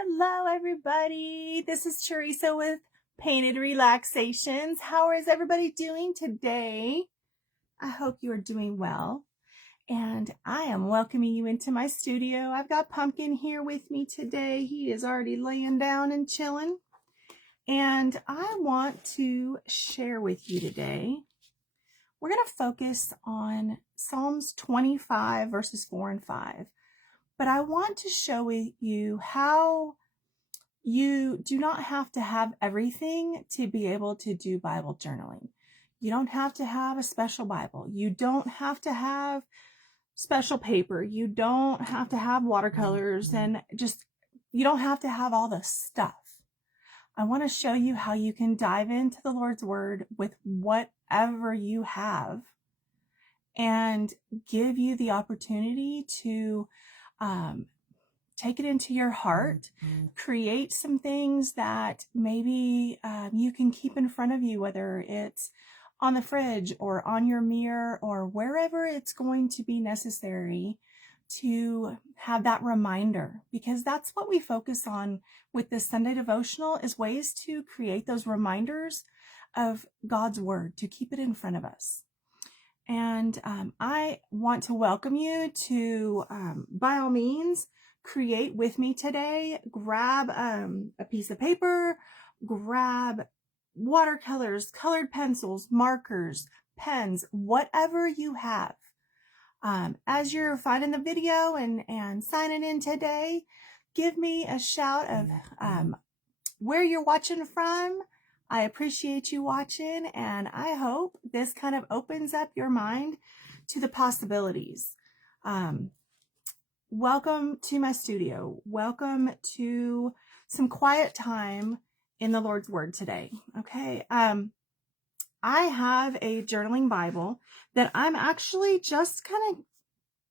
Hello, everybody. This is Teresa with Painted Relaxations. How is everybody doing today? I hope you are doing well. And I am welcoming you into my studio. I've got Pumpkin here with me today. He is already laying down and chilling. And I want to share with you today. We're going to focus on Psalms 25, verses 4 and 5. But I want to show you how you do not have to have everything to be able to do Bible journaling. You don't have to have a special Bible. You don't have to have special paper. You don't have to have watercolors and you don't have to have all the stuff. I want to show you how you can dive into the Lord's Word with whatever you have and give you the opportunity to take it into your heart, create some things that maybe you can keep in front of you, whether it's on the fridge or on your mirror or wherever it's going to be necessary to have that reminder, because that's what we focus on with this Sunday devotional, is ways to create those reminders of God's Word, to keep it in front of us. And I want to welcome you to, by all means, create with me today. Grab a piece of paper, grab watercolors, colored pencils, markers, pens, whatever you have. As you're finding the video and signing in today, give me a shout of where you're watching from. I appreciate you watching, and I hope this kind of opens up your mind to the possibilities. Welcome to my studio. Welcome to some quiet time in the Lord's Word today. Okay. I have a journaling Bible that I'm actually just kind of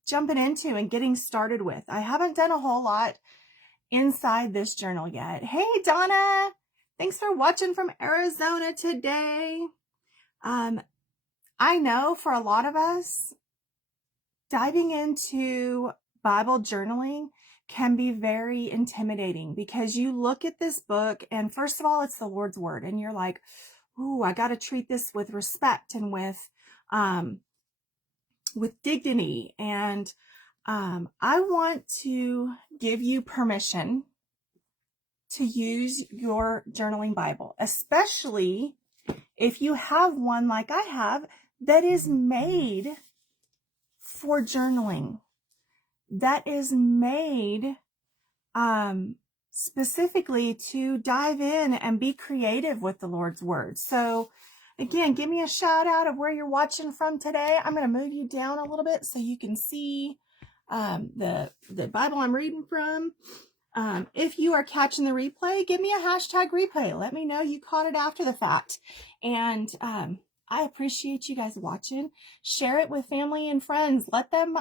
jumping into and getting started with. I haven't done a whole lot inside this journal yet. Hey, Donna. Thanks for watching from Arizona today. I know for a lot of us, diving into Bible journaling can be very intimidating, because you look at this book and first of all, it's the Lord's Word and you're like, ooh, I got to treat this with respect and with dignity. And I want to give you permission to use your journaling Bible, especially if you have one like I have that is made for journaling, that is made specifically to dive in and be creative with the Lord's Word. So again, give me a shout out of where you're watching from today. I'm going to move you down a little bit so you can see the Bible I'm reading from. If you are catching the replay, give me a hashtag replay. Let me know you caught it after the fact. And I appreciate you guys watching. Share it with family and friends. Let them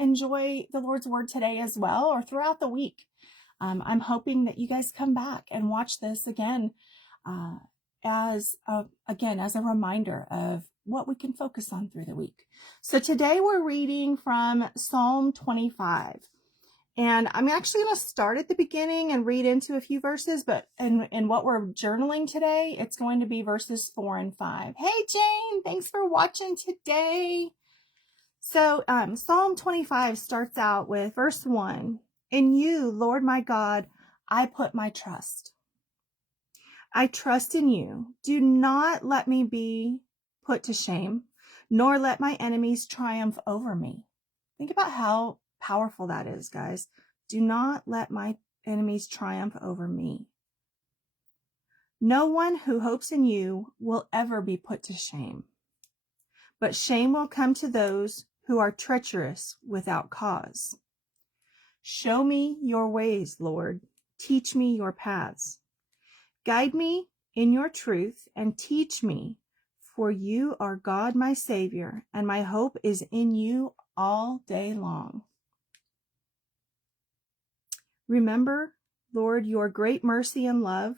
enjoy the Lord's Word today as well, or throughout the week. I'm hoping that you guys come back and watch this again as a reminder of what we can focus on through the week. So today we're reading from Psalm 25. And I'm actually going to start at the beginning and read into a few verses, but in what we're journaling today, it's going to be verses 4 and 5. Hey, Jane, thanks for watching today. So Psalm 25 starts out with verse 1. In you, Lord my God, I put my trust. I trust in you. Do not let me be put to shame, nor let my enemies triumph over me. Think about how powerful that is, guys. Do not let my enemies triumph over me. No one who hopes in you will ever be put to shame, but shame will come to those who are treacherous without cause. Show me your ways, Lord. Teach me your paths. Guide me in your truth and teach me, for you are God, my Savior, and my hope is in you all day long. Remember, Lord, your great mercy and love,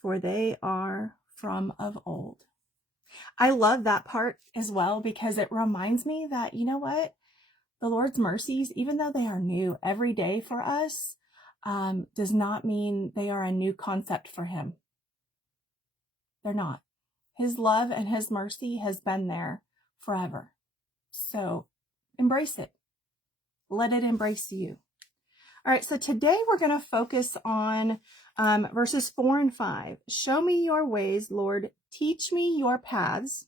for they are from of old. I love that part as well, because it reminds me that, you know what? The Lord's mercies, even though they are new every day for us, does not mean they are a new concept for him. They're not. His love and his mercy has been there forever. So embrace it. Let it embrace you. All right, so today we're going to focus on verses 4 and 5. Show me your ways, Lord. Teach me your paths.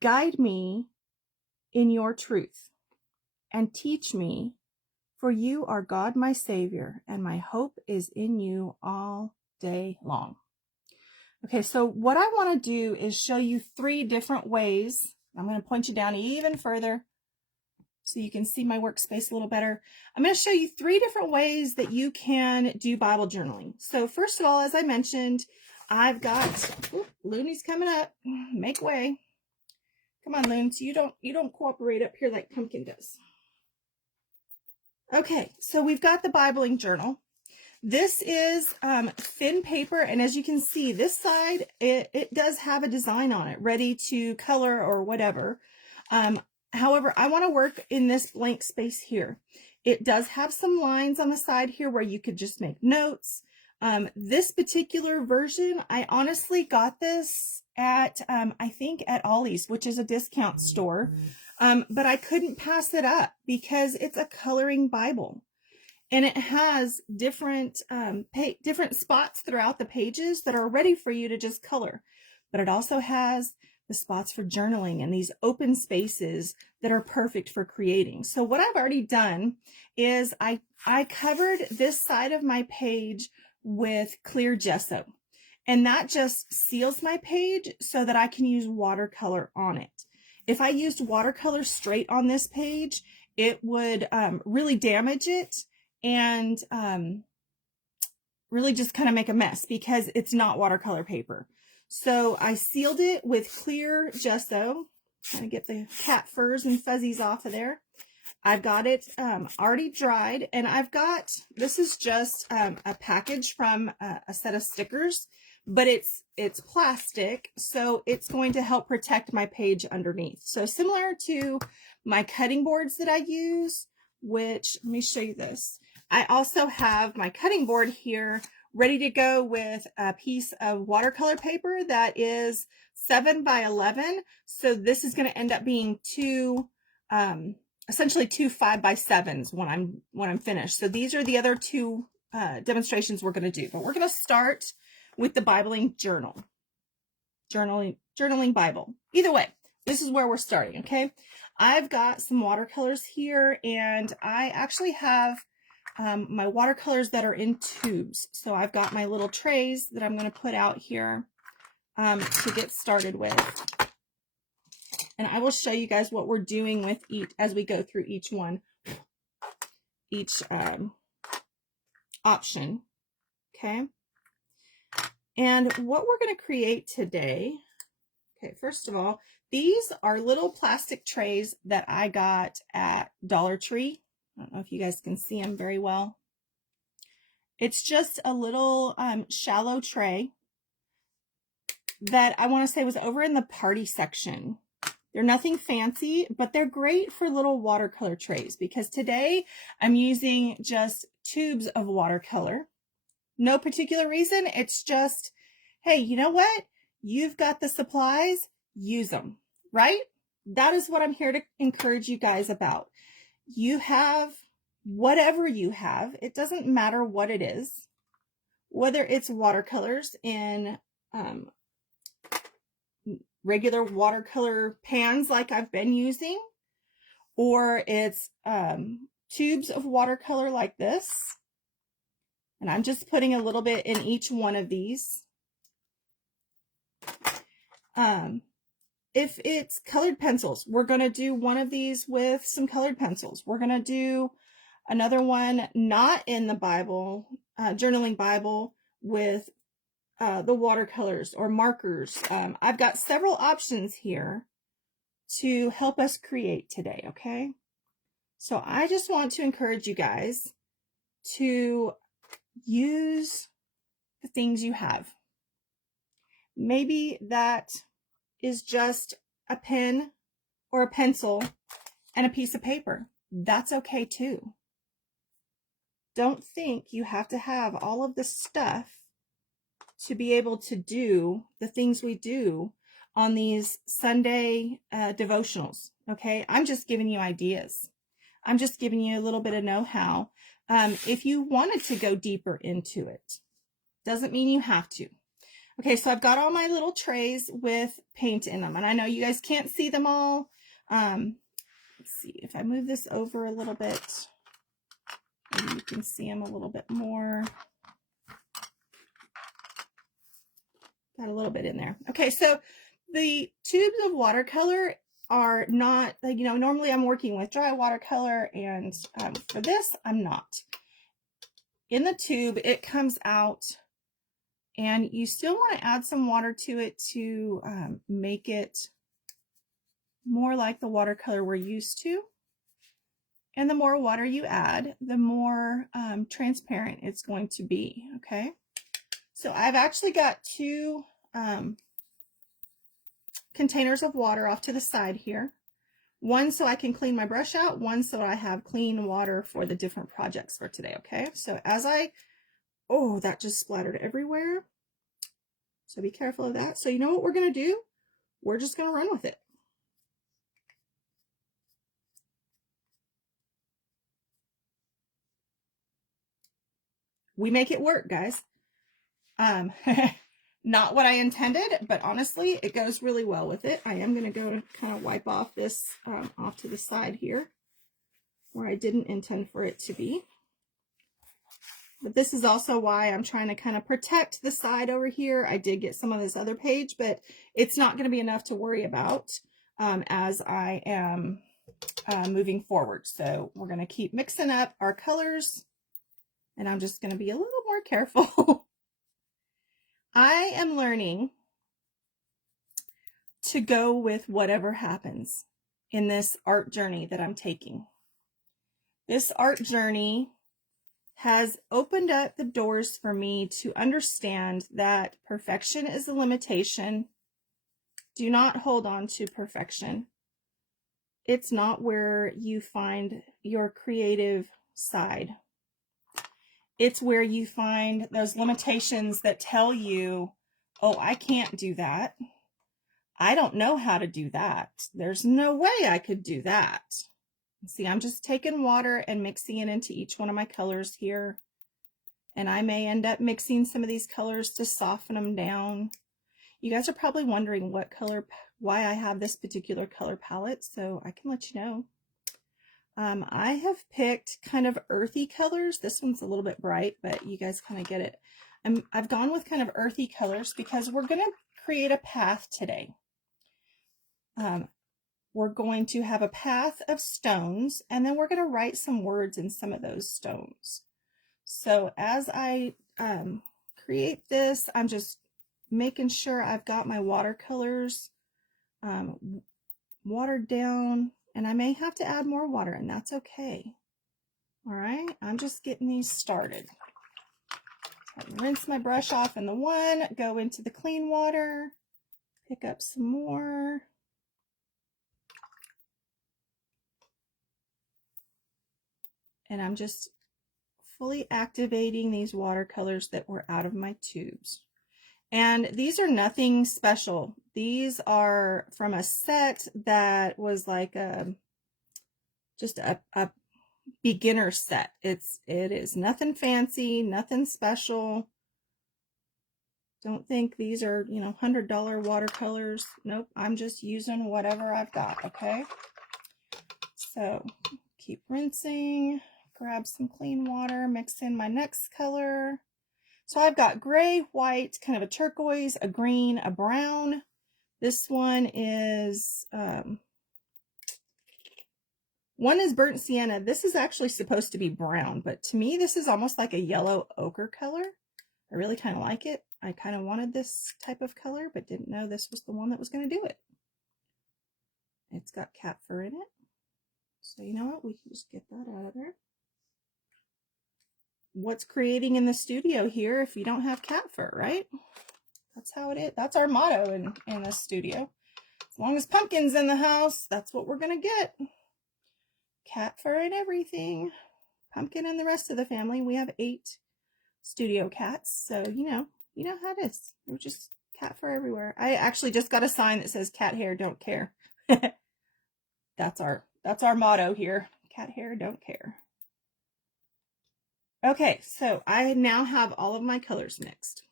Guide me in your truth and teach me, for you are God, my Savior, and my hope is in you all day long. Okay, so what I want to do is show you 3 different ways. I'm going to point you down even further so you can see my workspace a little better. I'm going to show you 3 different ways that you can do Bible journaling. So first of all, as I mentioned, I've got, Looney's coming up. Make way. Come on, Loon. So you don't cooperate up here like Pumpkin does. Okay, so we've got the Bibling journal. This is thin paper, and as you can see, this side, it does have a design on it, ready to color or whatever. However, I want to work in this blank space here. It does have some lines on the side here where you could just make notes. This particular version, I honestly got this at, I think at Ollie's, which is a discount store. But I couldn't pass it up because it's a coloring Bible. And it has different different spots throughout the pages that are ready for you to just color. But it also has the spots for journaling and these open spaces that are perfect for creating. So what I've already done is I covered this side of my page with clear gesso. And that just seals my page so that I can use watercolor on it. If I used watercolor straight on this page, it would really damage it and really just kind of make a mess because it's not watercolor paper. So I sealed it with clear gesso. Trying to get the cat furs and fuzzies off of there. I've got it already dried, and I've got, this is just a package from a set of stickers, but it's plastic, so it's going to help protect my page underneath. So similar to my cutting boards that I use, which, let me show you this. I also have my cutting board here ready to go with a piece of watercolor paper that is 7 by 11. So this is going to end up being essentially two 5 by 7s when I'm finished. So these are the other 2 demonstrations we're going to do, but we're going to start with the Bibling journaling Bible. Either way, this is where we're starting. Okay, I've got some watercolors here, and I actually have my watercolors that are in tubes. So I've got my little trays that I'm going to put out here to get started with. And I will show you guys what we're doing with each as we go through each option. Okay. And what we're going to create today. Okay, first of all, these are little plastic trays that I got at Dollar Tree. I don't know if you guys can see them very well. It's just a little shallow tray that I want to say was over in the party section. They're nothing fancy, but they're great for little watercolor trays because today I'm using just tubes of watercolor. No particular reason. It's just, hey, you know what? You've got the supplies, use them, right? That is what I'm here to encourage you guys about. You have whatever you have. It doesn't matter what it is, whether it's watercolors in regular watercolor pans like I've been using, or it's tubes of watercolor like this. And I'm just putting a little bit in each one of these. If it's colored pencils, we're going to do one of these with some colored pencils. We're going to do another one not in the Bible, journaling Bible, with the watercolors or markers. I've got several options here to help us create today, okay? So I just want to encourage you guys to use the things you have. Maybe that is just a pen or a pencil and a piece of paper. That's okay too. don't think you have to have all of the stuff to be able to do the things we do on these Sunday devotionals. Okay, I'm just giving you ideas. I'm just giving you a little bit of know-how. If you wanted to go deeper into it, doesn't mean you have to. Okay, so I've got all my little trays with paint in them, and I know you guys can't see them all. Let's see if I move this over a little bit, maybe you can see them a little bit more. Got a little bit in there. Okay, so the tubes of watercolor are not, like, you know, normally I'm working with dry watercolor, and for this, I'm not. In the tube, it comes out, and you still want to add some water to it to make it more like the watercolor we're used to. And the more water you add, the more transparent it's going to be, okay? So I've actually got two containers of water off to the side here. One so I can clean my brush out, one so I have clean water for the different projects for today, okay? So as oh, that just splattered everywhere. So be careful of that. So you know what we're gonna do? We're just gonna run with it. We make it work, guys. Not what I intended, but honestly, it goes really well with it. I am going to go kind of wipe off this off to the side here where I didn't intend for it to be. But this is also why I'm trying to kind of protect the side over here. I did get some of this other page, but it's not going to be enough to worry about as I am moving forward. So we're going to keep mixing up our colors, and I'm just going to be a little more careful. I am learning to go with whatever happens in this art journey that I'm taking. This art journey has opened up the doors for me to understand that perfection is a limitation. Do not hold on to perfection. It's not where you find your creative side. It's where you find those limitations that tell you, oh, I can't do that. I don't know how to do that. There's no way I could do that. See, I'm just taking water and mixing it into each one of my colors here. And I may end up mixing some of these colors to soften them down. You guys are probably wondering why I have this particular color palette, so I can let you know. I have picked kind of earthy colors. This one's a little bit bright, but you guys kind of get it. I've gone with kind of earthy colors because we're going to create a path today. We're going to have a path of stones, and then we're going to write some words in some of those stones. So as I create this, I'm just making sure I've got my watercolors watered down. And I may have to add more water, and that's okay. All right, I'm just getting these started. Rinse my brush off in the one, go into the clean water, pick up some more. And I'm just fully activating these watercolors that were out of my tubes. And these are nothing special. These are from a set that was like just a beginner set. It is nothing fancy, nothing special. Don't think these are, you know, $100 watercolors. Nope, I'm just using whatever I've got, okay? So keep rinsing, grab some clean water, mix in my next color. So I've got gray, white, kind of a turquoise, a green, a brown. This one is, one is burnt sienna. This is actually supposed to be brown, but to me, this is almost like a yellow ochre color. I really kind of like it. I kind of wanted this type of color, but didn't know this was the one that was going to do it. It's got cat fur in it. So you know what? We can just get that out of there. What's creating in the studio here if you don't have cat fur, right? That's how it is. That's our motto in this studio. As long as pumpkin's in the house, that's what we're going to get. Cat fur and everything. Pumpkin and the rest of the family. We have 8 studio cats, so you know how it is. They're just cat fur everywhere. I actually just got a sign that says cat hair don't care. That's our motto here. Cat hair don't care. Okay, so I now have all of my colors mixed.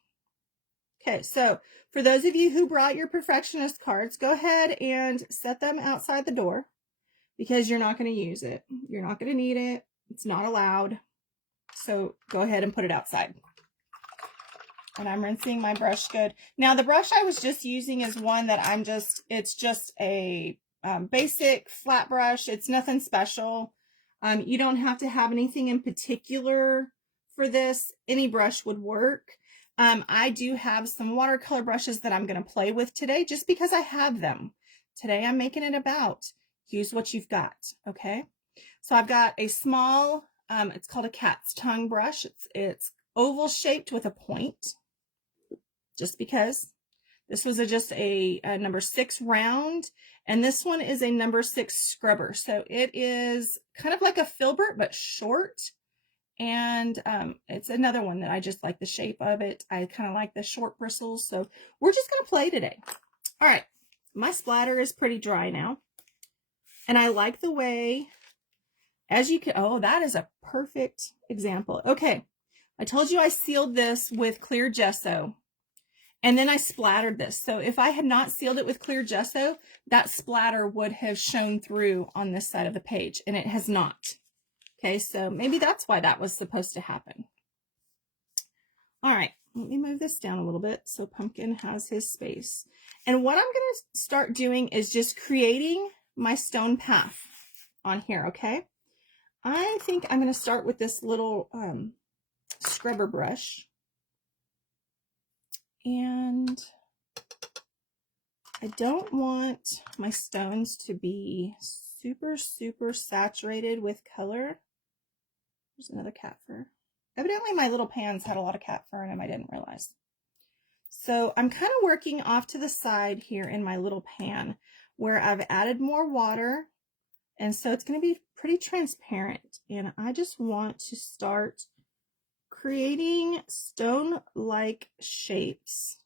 Okay, so for those of you who brought your perfectionist cards, go ahead and set them outside the door because you're not going to use it. You're not going to need it. It's not allowed. So go ahead and put it outside. And I'm rinsing my brush good. Now the brush I was just using is one that it's just a basic flat brush. It's nothing special. You don't have to have anything in particular for this. Any brush would work. I do have some watercolor brushes that I'm going to play with today just because I have them. Today I'm making it about use what you've got. Okay. So I've got a small, it's called a cat's tongue brush. It's oval shaped with a point. Just because this was just a number 6 round, and this one is a number 6 scrubber. So it is kind of like a filbert, but short. And it's another one that I just like the shape of it. I kind of like the short bristles. So we're just going to play today. All right. My splatter is pretty dry now. And I like the way, as you can, oh, that is a perfect example. Okay. I told you I sealed this with clear gesso. And then I splattered this. So if I had not sealed it with clear gesso, that splatter would have shown through on this side of the page, and it has not. Okay, so maybe that's why that was supposed to happen. All right, let me move this down a little bit so Pumpkin has his space. And what I'm going to start doing is just creating my stone path on here, okay? I think I'm going to start with this little scrubber brush. And I don't want my stones to be super, super saturated with color. There's another cat fur. Evidently my little pans had a lot of cat fur in them. I didn't realize. So I'm kind of working off to the side here in my little pan where I've added more water. And so it's going to be pretty transparent. And I just want to start creating stone-like shapes.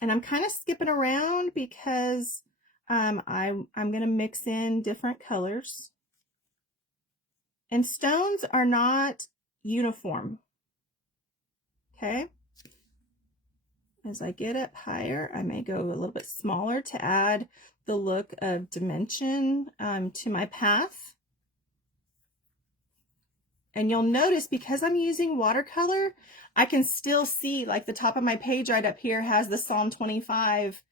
And I'm kind of skipping around because I'm going to mix in different colors. And stones are not uniform. Okay. As I get up higher, I may go a little bit smaller to add the look of dimension to my path. And you'll notice because I'm using watercolor, I can still see like the top of my page right up here has the Psalm 25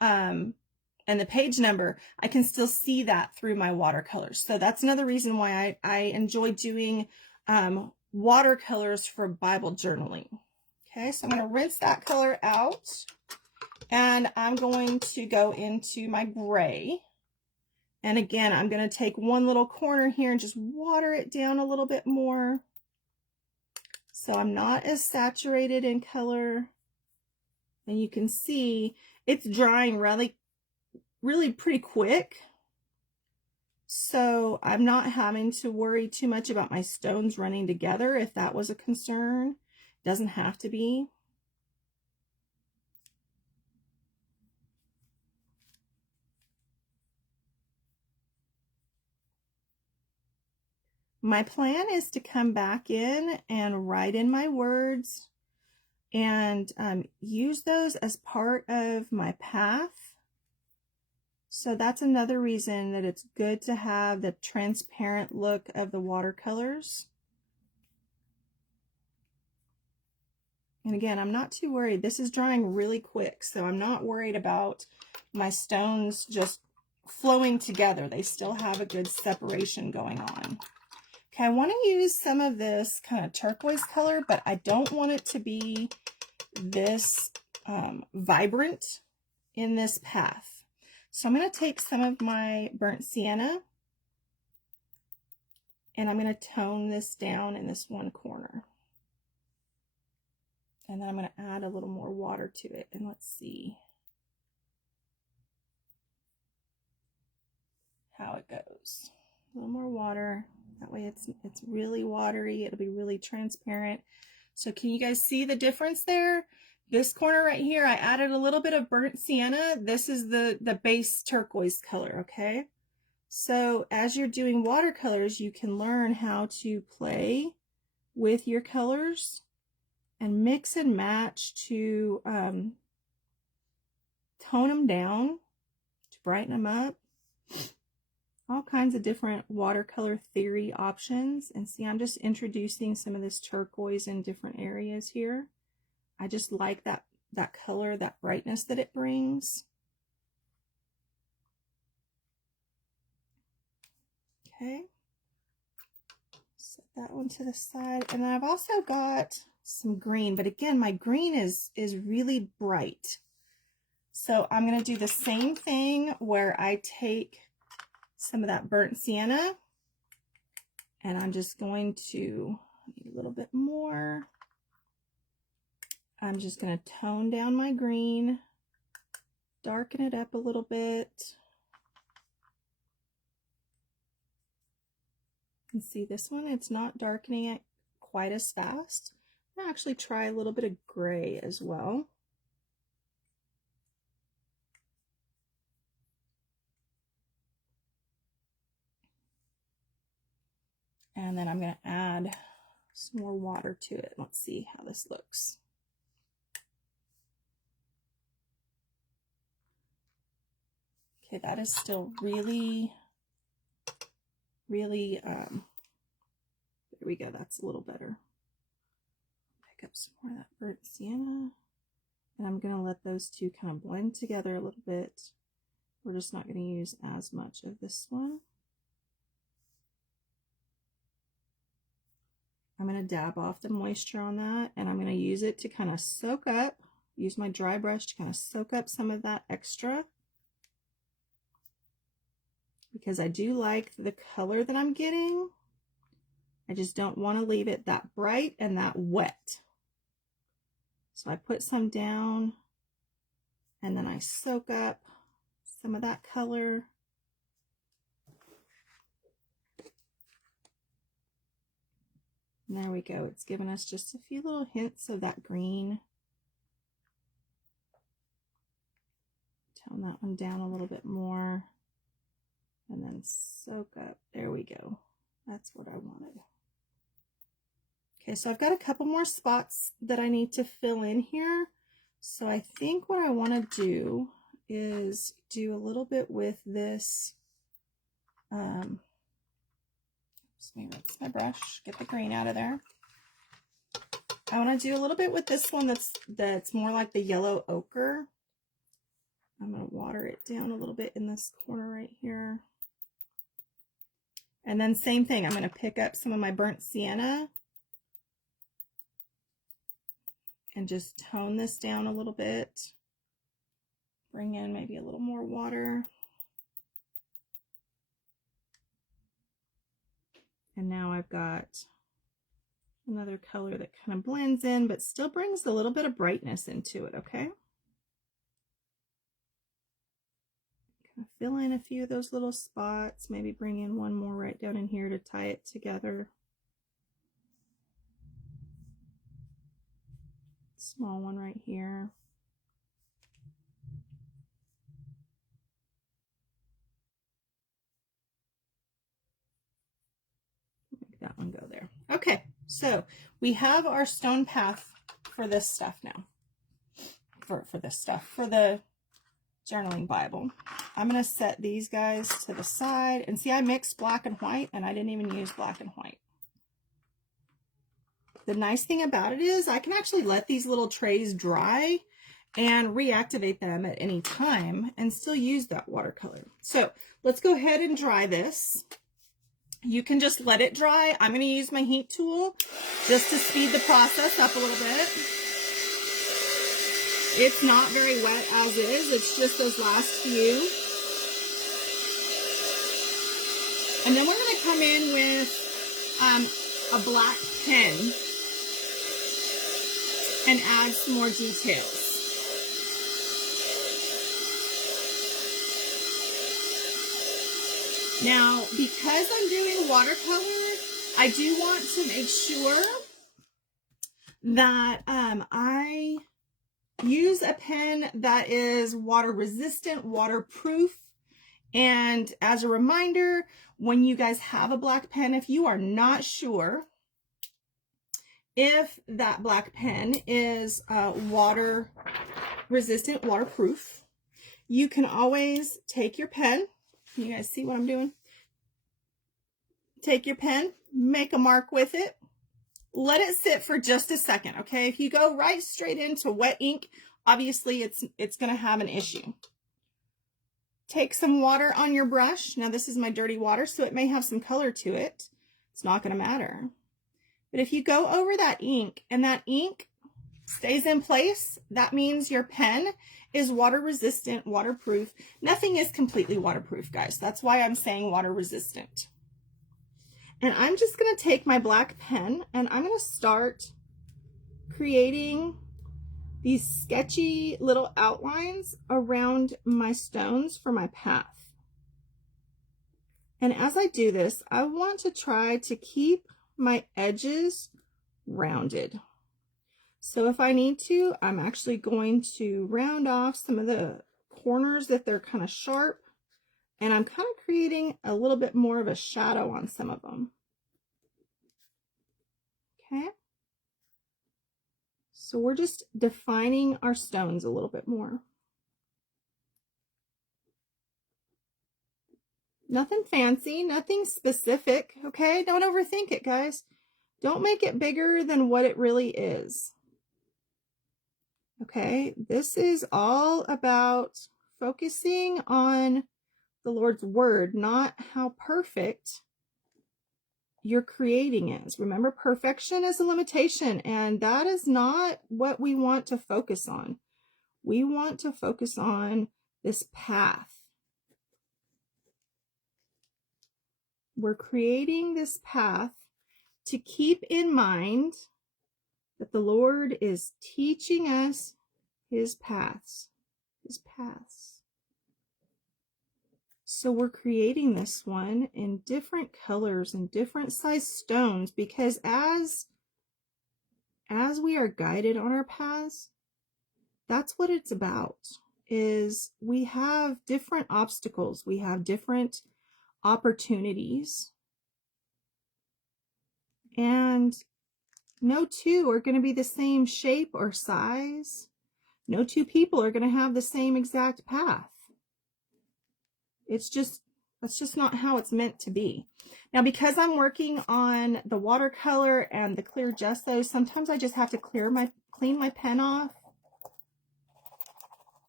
and the page number. I can still see that through my watercolors. So that's another reason why I enjoy doing watercolors for Bible journaling. Okay, so I'm going to rinse that color out and I'm going to go into my gray. And again, I'm going to take one little corner here and just water it down a little bit more. So I'm not as saturated in color. And you can see it's drying really pretty quick. So I'm not having to worry too much about my stones running together if that was a concern. It doesn't have to be. My plan is to come back in and write in my words and use those as part of my path. So that's another reason that it's good to have the transparent look of the watercolors. And again, I'm not too worried. This is drying really quick, so I'm not worried about my stones just flowing together. They still have a good separation going on. Okay, I want to use some of this kind of turquoise color, but I don't want it to be this vibrant in this path. So I'm going to take some of my burnt sienna and I'm going to tone this down in this one corner. And then I'm going to add a little more water to it. And let's see how it goes. A little more water. That way it's really watery. It'll be really transparent. So can you guys see the difference there? This corner right here, I added a little bit of burnt sienna. This is the base turquoise color, okay? So as you're doing watercolors, you can learn how to play with your colors and mix and match to tone them down, to brighten them up. All kinds of different watercolor theory options. And see, I'm just introducing some of this turquoise in different areas here. I just like that color, that brightness that it brings. Okay. Set that one to the side. And then I've also got some green, but again, my green is really bright. So I'm going to do the same thing where I take some of that burnt sienna and I'm just going to need a little bit more. I'm just going to tone down my green, darken it up a little bit. You can see this one, it's not darkening it quite as fast. I'll actually try a little bit of gray as well. And then I'm going to add some more water to it. Let's see how this looks. Okay, that is still really, there we go, that's a little better. Pick up some more of that burnt sienna. And I'm going to let those two kind of blend together a little bit. We're just not going to use as much of this one. I'm going to dab off the moisture on that, and I'm going to use it to kind of soak up, use my dry brush to kind of soak up some of that extra. Because I do like the color that I'm getting. I just don't want to leave it that bright and that wet. So I put some down, and then I soak up some of that color. And there we go. It's given us just a few little hints of that green. Tone that one down a little bit more. And then soak up. There we go. That's what I wanted. Okay, so I've got a couple more spots that I need to fill in here. So I think what I want to do is do a little bit with this. Let me rinse my brush, get the green out of there. I want to do a little bit with this one that's more like the yellow ochre. I'm going to water it down a little bit in this corner right here. And then same thing, I'm going to pick up some of my burnt sienna and just tone this down a little bit. Bring in maybe a little more water. And now I've got another color that kind of blends in, but still brings a little bit of brightness into it, okay? Kind of fill in a few of those little spots, maybe bring in one more right down in here to tie it together. Small one right here. That one go there. Okay, so we have our stone path for this stuff now. For the journaling Bible. I'm going to set these guys to the side. And see, I mixed black and white, and I didn't even use black and white. The nice thing about it is I can actually let these little trays dry and reactivate them at any time and still use that watercolor. So let's go ahead and dry this. You can just let it dry. I'm going to use my heat tool just to speed the process up a little bit. It's not very wet as is. It's just those last few. And then we're going to come in with a black pen and add some more details. Now, because I'm doing watercolor, I do want to make sure that I use a pen that is water resistant, waterproof. And as a reminder, when you guys have a black pen, if you are not sure if that black pen is water resistant, waterproof, you can always take your pen. Can you guys see what I'm doing? Take your pen, make a mark with it, let it sit for just a second, okay? If you go right straight into wet ink, obviously it's going to have an issue. Take some water on your brush. Now this is my dirty water, so it may have some color to it. It's not going to matter. But if you go over that ink and that ink stays in place, that means your pen is water resistant, waterproof. Nothing is completely waterproof, guys. That's why I'm saying water resistant. And I'm just going to take my black pen and I'm going to start creating these sketchy little outlines around my stones for my path. And as I do this, I want to try to keep my edges rounded. So if I need to, I'm actually going to round off some of the corners if they're kind of sharp, and I'm kind of creating a little bit more of a shadow on some of them. Okay. So we're just defining our stones a little bit more. Nothing fancy, nothing specific, okay? Don't overthink it, guys. Don't make it bigger than what it really is. Okay, this is all about focusing on the Lord's word, not how perfect your creating is. Remember, perfection is a limitation, and that is not what we want to focus on. We want to focus on this path. We're creating this path to keep in mind that the Lord is teaching us his paths, So we're creating this one in different colors and different size stones, because as we are guided on our paths, that's what it's about. Is we have different obstacles, we have different opportunities, and no two are going to be the same shape or size. No two people are going to have the same exact path. That's just not how it's meant to be. Now, because I'm working on the watercolor and the clear gesso, sometimes I just have to clean my pen off.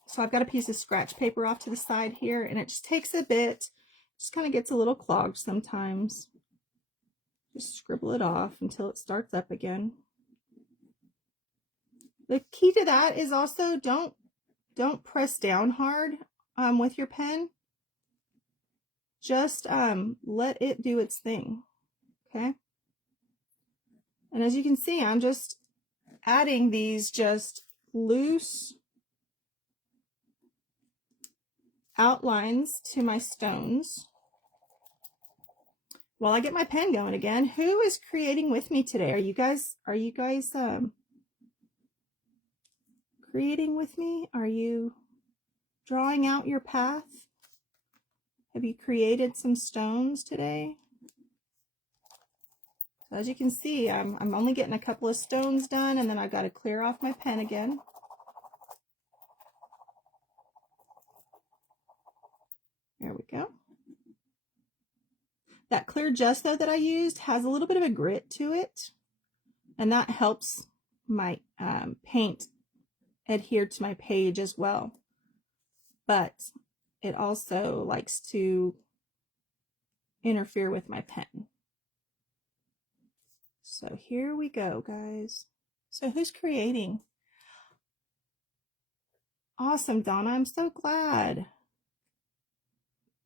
So I've got a piece of scratch paper off to the side here, and it just takes a bit. Just kind of gets a little clogged sometimes. Just scribble it off until it starts up again. The key to that is also don't press down hard with your pen. Just let it do its thing. Okay. And as you can see, I'm just adding these just loose outlines to my stones while I get my pen going again. Who is creating with me today? Are you guys creating with me? Are you drawing out your path? Have you created some stones today? So as you can see, I'm only getting a couple of stones done, and then I've got to clear off my pen again. There we go. That clear gesso that I used has a little bit of a grit to it, and that helps my paint adhere to my page as well. But it also likes to interfere with my pen. So here we go, guys. So who's creating? Awesome, Donna. I'm so glad.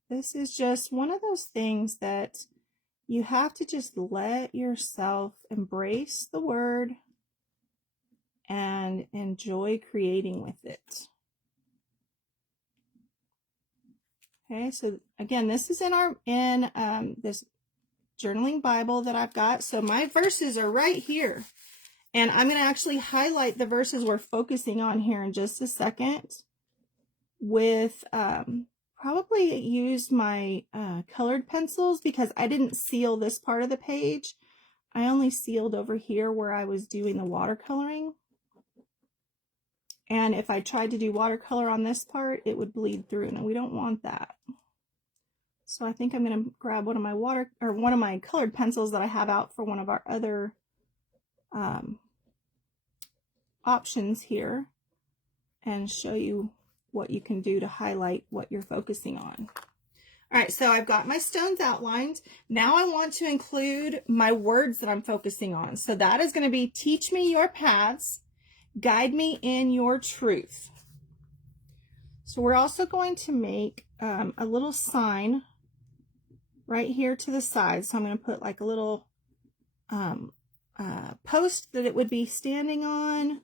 This is just one of those things that you have to just let yourself embrace the word and enjoy creating with it. Okay, so again, this is in this journaling Bible that I've got. So my verses are right here. And I'm going to actually highlight the verses we're focusing on here in just a second with probably use my colored pencils because I didn't seal this part of the page. I only sealed over here where I was doing the watercoloring. And if I tried to do watercolor on this part, it would bleed through, and we don't want that. So I think I'm going to grab one of my colored pencils that I have out for one of our other options here and show you what you can do to highlight what you're focusing on. All right, so I've got my stones outlined. Now I want to include my words that I'm focusing on. So that is going to be teach me your paths, guide me in your truth. So we're also going to make a little sign right here to the side. So I'm going to put like a little post that it would be standing on.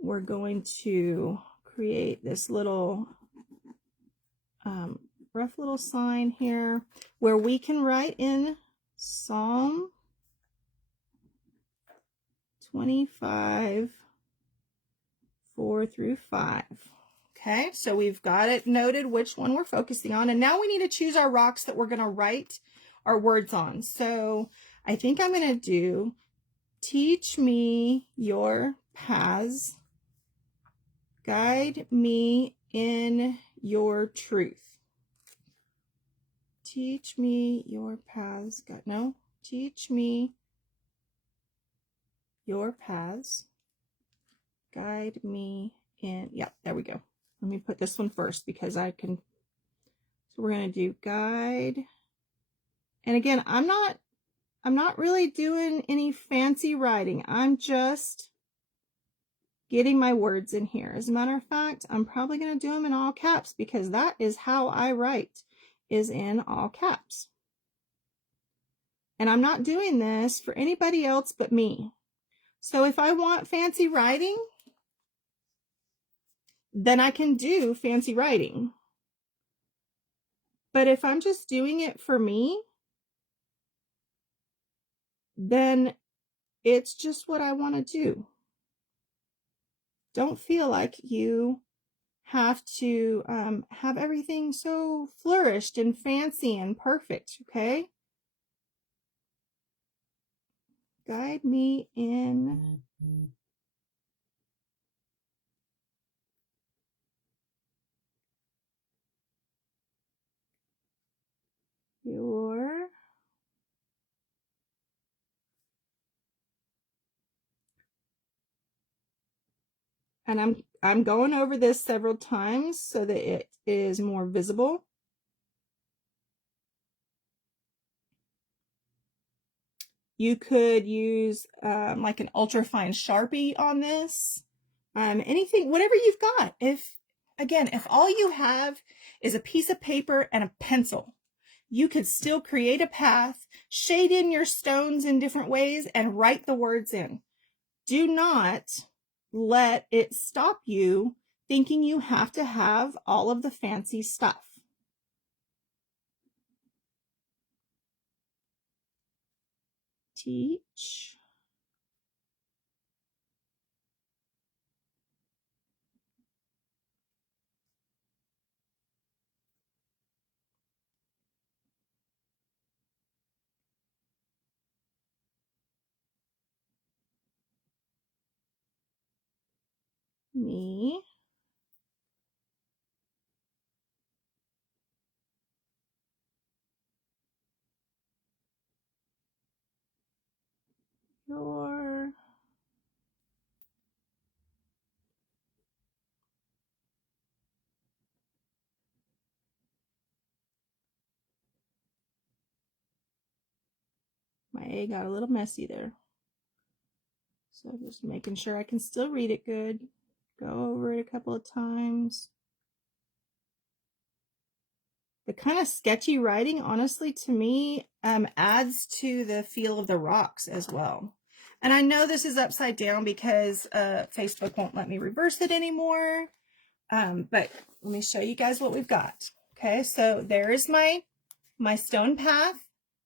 We're going to create this little rough little sign here where we can write in Psalm 25, 4 through 5. Okay, so we've got it noted which one we're focusing on. And now we need to choose our rocks that we're going to write our words on. So I think I'm going to do teach me your paths, guide me in your truth. Teach me your paths. Teach me your paths. Guide me in. Yeah, there we go. Let me put this one first because I can. So we're going to do guide. And again, I'm not really doing any fancy writing. I'm just getting my words in here. As a matter of fact, I'm probably going to do them in all caps because that is how I write, is in all caps. And I'm not doing this for anybody else but me. So if I want fancy writing, then I can do fancy writing. But if I'm just doing it for me, then it's just what I want to do. Don't feel like you have to have everything so flourished and fancy and perfect, okay? Guide me in your and I'm going over this several times so that it is more visible. You could use like an ultra fine Sharpie on this. Anything, whatever you've got. If all you have is a piece of paper and a pencil, you could still create a path, shade in your stones in different ways, and write the words in. Do not let it stop you thinking you have to have all of the fancy stuff. Teach me your my A got a little messy there. So just making sure I can still read it good. Go over it a couple of times. The kind of sketchy writing, honestly, to me, adds to the feel of the rocks as well. And I know this is upside down because Facebook won't let me reverse it anymore. But let me show you guys what we've got. Okay, so there is my stone path,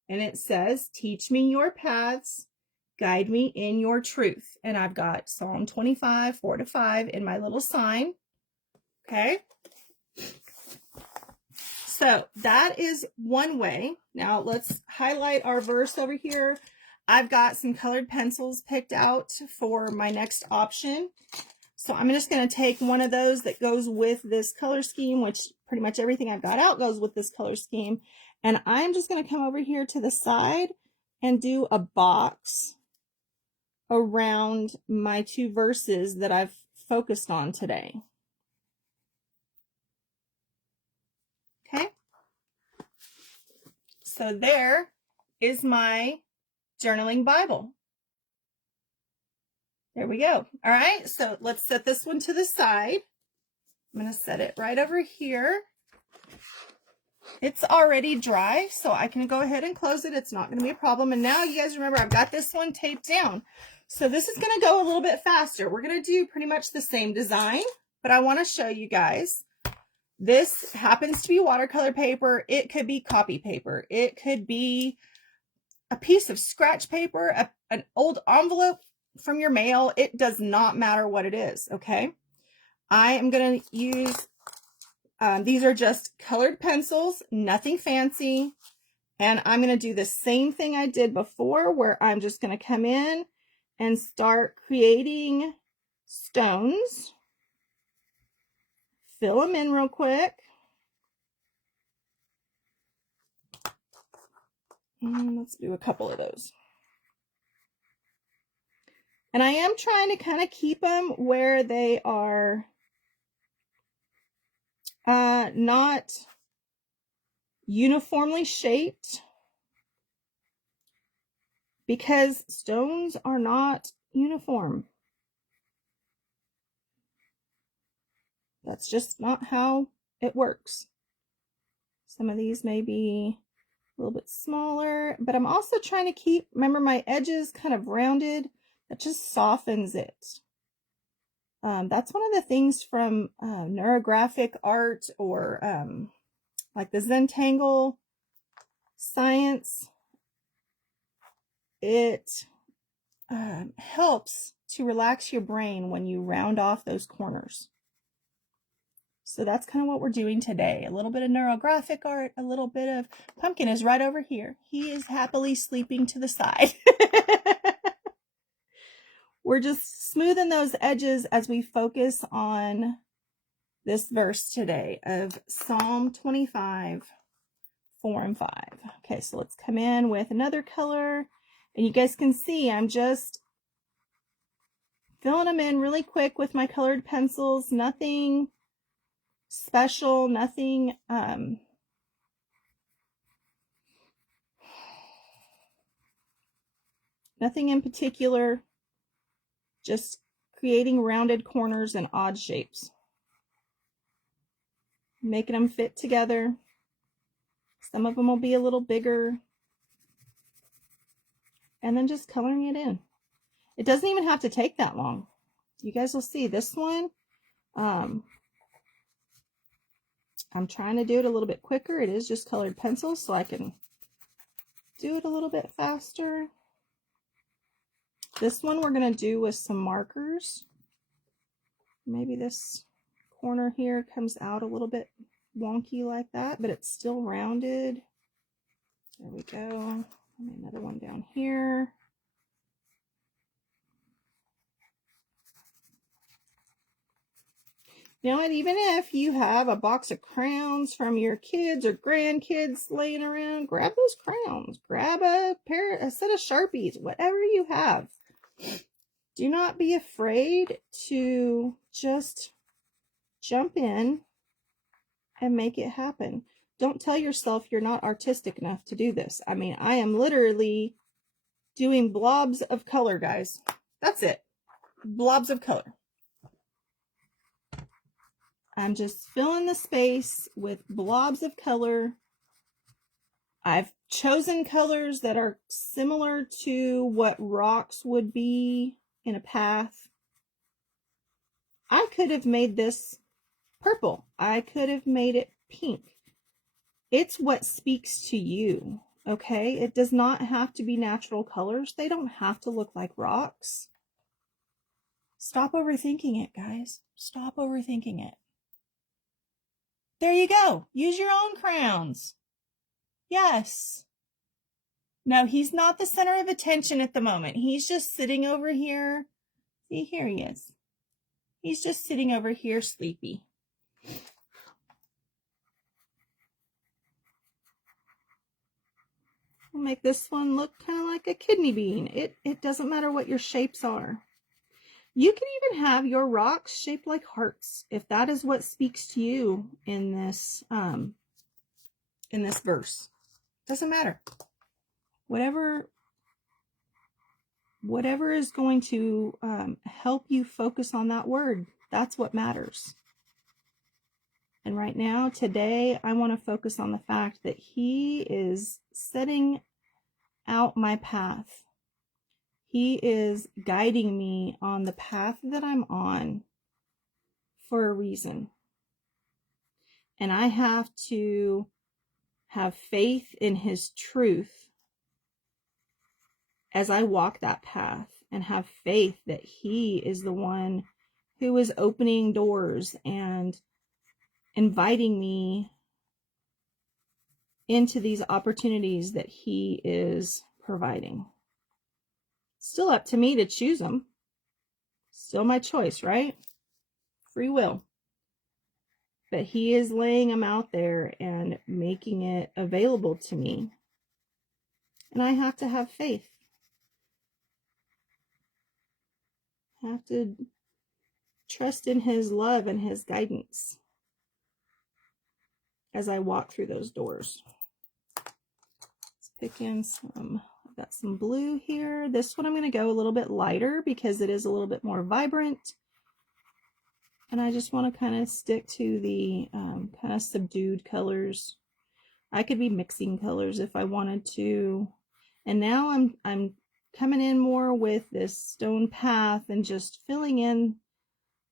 and it says, teach me your paths, guide me in your truth. And I've got Psalm 25, 4-5 in my little sign. Okay. So that is one way. Now let's highlight our verse over here. I've got some colored pencils picked out for my next option. So I'm just going to take one of those that goes with this color scheme, which pretty much everything I've got out goes with this color scheme. And I'm just going to come over here to the side and do a box around my two verses that I've focused on today. Okay. So there is my journaling Bible. There we go. All right, so let's set this one to the side. I'm going to set it right over here. It's already dry, so I can go ahead and close it. It's not going to be a problem. And now you guys remember I've got this one taped down. So this is going to go a little bit faster. We're going to do pretty much the same design, but I want to show you guys. This happens to be watercolor paper. It could be copy paper. It could be a piece of scratch paper, an old envelope from your mail. It does not matter what it is, okay? I am going to use, these are just colored pencils, nothing fancy. And I'm going to do the same thing I did before, where I'm just going to come in and start creating stones. Fill them in real quick. And let's do a couple of those. And I am trying to kind of keep them where they are not uniformly shaped, because stones are not uniform. That's just not how it works. Some of these may be a little bit smaller, but I'm also trying to keep, remember, my edges kind of rounded. That just softens it. That's one of the things from neurographic art, or like the Zentangle science. It helps to relax your brain when you round off those corners. So that's kind of what we're doing today. A little bit of neurographic art, a little bit of, Pumpkin is right over here. He is happily sleeping to the side. We're just smoothing those edges as we focus on this verse today of Psalm 25, 4 and 5. Okay, so let's come in with another color. And you guys can see I'm just filling them in really quick with my colored pencils. Nothing special, nothing nothing in particular. Just creating rounded corners and odd shapes. Making them fit together. Some of them will be a little bigger. And then just coloring it in. It doesn't even have to take that long. You guys will see this one. I'm trying to do it a little bit quicker. It is just colored pencils, so I can do it a little bit faster. This one we're going to do with some markers. Maybe this corner here comes out a little bit wonky like that, but it's still rounded. There we go. Another one down here. You know what, even if you have a box of crayons from your kids or grandkids laying around, grab those crayons. Grab a set of Sharpies, whatever you have. Do not be afraid to just jump in and make it happen. Don't tell yourself you're not artistic enough to do this. I mean, I am literally doing blobs of color, guys. That's it. Blobs of color. I'm just filling the space with blobs of color. I've chosen colors that are similar to what rocks would be in a path. I could have made this purple. I could have made it pink. It's what speaks to you, okay? It does not have to be natural colors. They don't have to look like rocks. Stop overthinking it, guys. Stop overthinking it. There you go. Use your own crayons. Yes. No, he's not the center of attention at the moment. He's just sitting over here. See, here he is. He's just sitting over here sleepy. We'll make this one look kind of like a kidney bean. It doesn't matter what your shapes are. You can even have your rocks shaped like hearts if that is what speaks to you in this verse. Doesn't matter. Whatever is going to help you focus on that word, that's what matters. And right now, today, I want to focus on the fact that he is setting out my path. He is guiding me on the path that I'm on for a reason. And I have to have faith in his truth as I walk that path, and have faith that he is the one who is opening doors and inviting me into these opportunities that he is providing. Still up to me to choose them. Still my choice, right? Free will. But he is laying them out there and making it available to me. And I have to have faith. I have to trust in his love and his guidance as I walk through those doors. Let's pick in some, I've got some blue here. This one I'm going to go a little bit lighter because it is a little bit more vibrant. And I just want to kind of stick to the kind of subdued colors. I could be mixing colors if I wanted to. And now I'm coming in more with this stone path and just filling in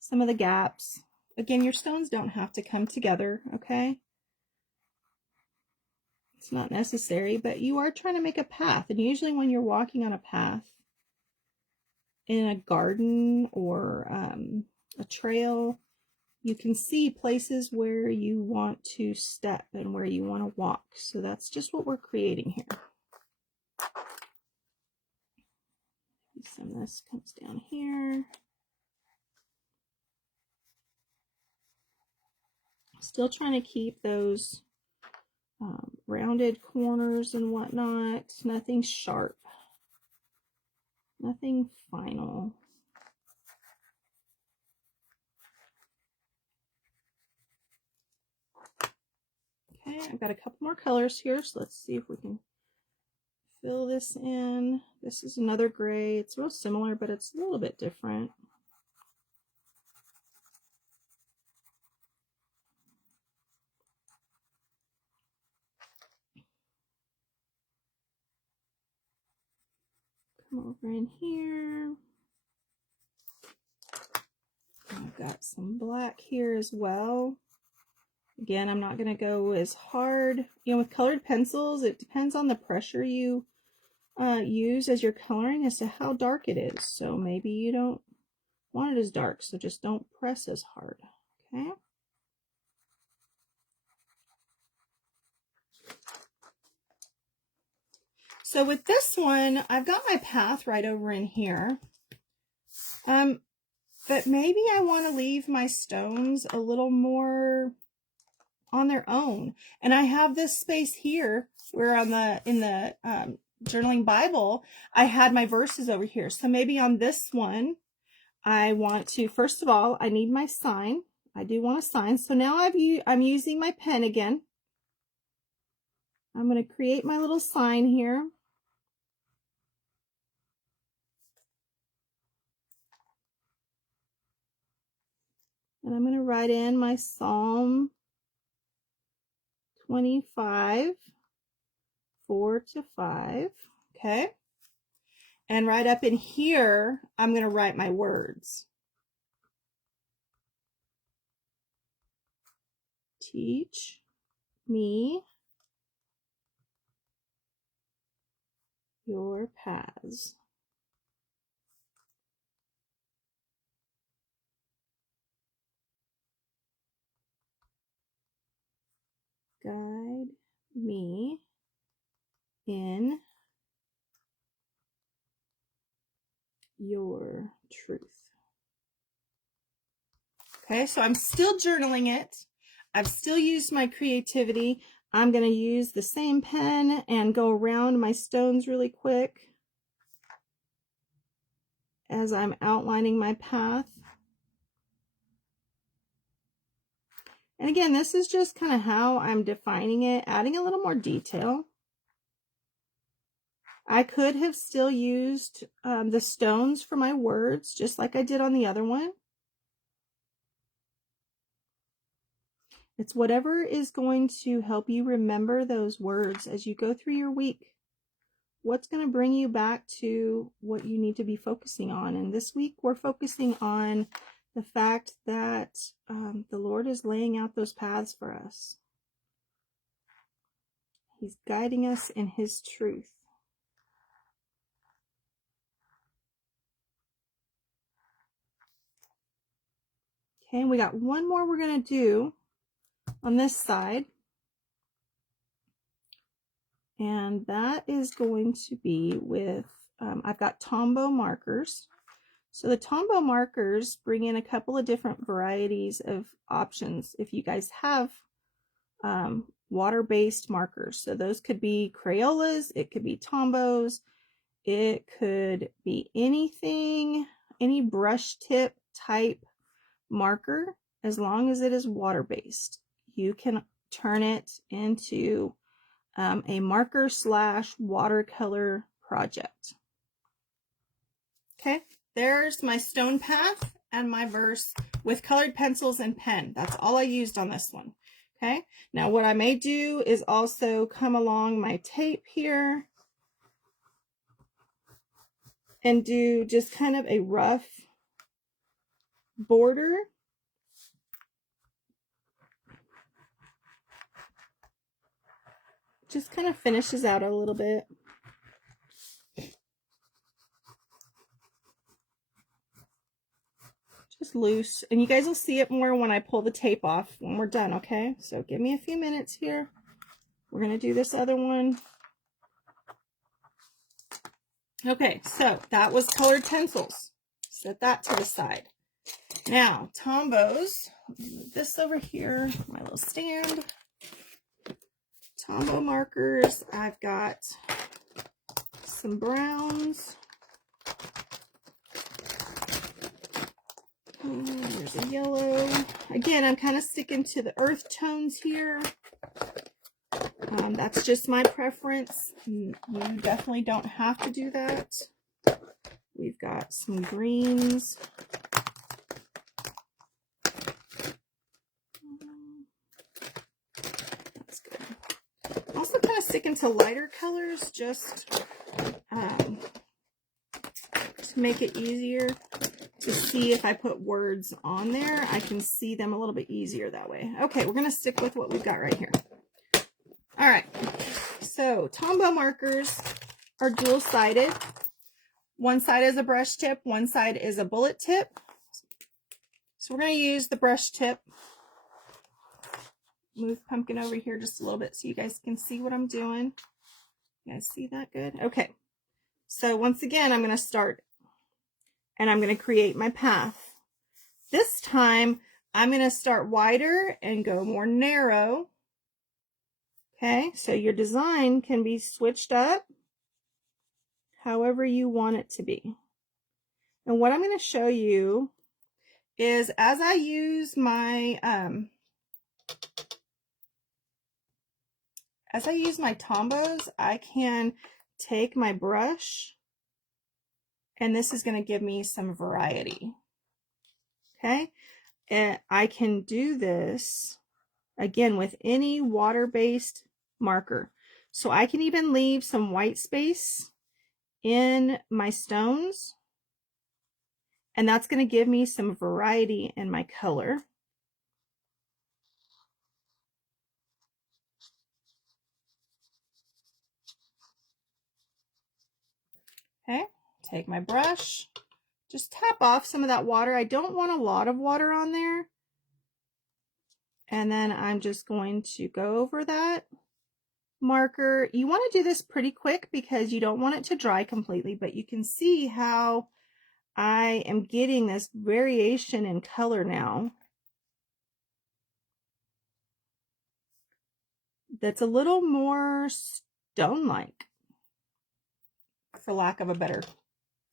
some of the gaps. Again, your stones don't have to come together, okay? It's not necessary, but you are trying to make a path. And usually when you're walking on a path in a garden or a trail, you can see places where you want to step and where you want to walk. So that's just what we're creating here. Some of this comes down here. Still trying to keep those rounded corners and whatnot. Nothing sharp. Nothing final. Okay, I've got a couple more colors here, so let's see if we can fill this in. This is another gray. It's real similar, but it's a little bit different. Come over in here. I've got some black here as well. Again, I'm not going to go as hard. You know, with colored pencils, it depends on the pressure you use as you're coloring as to how dark it is. So maybe you don't want it as dark, so just don't press as hard. Okay. So with this one, I've got my path right over in here. But maybe I want to leave my stones a little more on their own. And I have this space here where in the journaling Bible, I had my verses over here. So maybe on this one, I want to, first of all, I need my sign. I do want a sign. So now I'm using my pen again. I'm going to create my little sign here. And I'm going to write in my Psalm 25, 4-5. Okay. And right up in here, I'm going to write my words. Teach me your paths. Guide me in your truth. Okay, so I'm still journaling it. I've still used my creativity. I'm going to use the same pen and go around my stones really quick as I'm outlining my path. And again, this is just kind of how I'm defining it, adding a little more detail. I could have still used the stones for my words, just like I did on the other one. It's whatever is going to help you remember those words as you go through your week. What's going to bring you back to what you need to be focusing on? And this week we're focusing on the fact that the Lord is laying out those paths for us. He's guiding us in His truth. Okay, and we got one more we're going to do on this side. And that is going to be with, I've got Tombow markers. So the Tombow markers bring in a couple of different varieties of options if you guys have water-based markers. So those could be Crayolas, it could be Tombows, it could be anything, any brush tip type marker, as long as it is water-based. You can turn it into a marker / watercolor project. Okay, there's my stone path and my verse with colored pencils and pen. That's all I used on this one. Okay, now what I may do is also come along my tape here and do just kind of a rough border. Just kind of finishes out a little bit. Just loose, and you guys will see it more when I pull the tape off when we're done. Okay, so give me a few minutes here. We're gonna do this other one. Okay, so that was colored pencils. Set that to the side. Now Tombows, move this over here, my little stand. Tombow markers, I've got some browns. There's a yellow. Again, I'm kind of sticking to the earth tones here. That's just my preference. You definitely don't have to do that. We've got some greens. That's good. I'm also kind of sticking to lighter colors just to make it easier to see. If I put words on there, I can see them a little bit easier that way. Okay, we're going to stick with what we've got right here. All right, so Tombow markers are dual-sided. One side is a brush tip, one side is a bullet tip. So we're going to use the brush tip. Move pumpkin over here just a little bit so you guys can see what I'm doing. You guys see that good? Okay, so once again, I'm going to start and I'm going to create my path. This time, I'm going to start wider and go more narrow. Okay, so your design can be switched up however you want it to be. And what I'm going to show you is as I use my Tombows, I can take my brush and this is going to give me some variety. Okay, and I can do this again with any water-based marker. So I can even leave some white space in my stones, and that's going to give me some variety in my color. Okay, take my brush, just tap off some of that water. I don't want a lot of water on there. And then I'm just going to go over that marker. You want to do this pretty quick because you don't want it to dry completely, but you can see how I am getting this variation in color now that's a little more stone-like, for lack of a better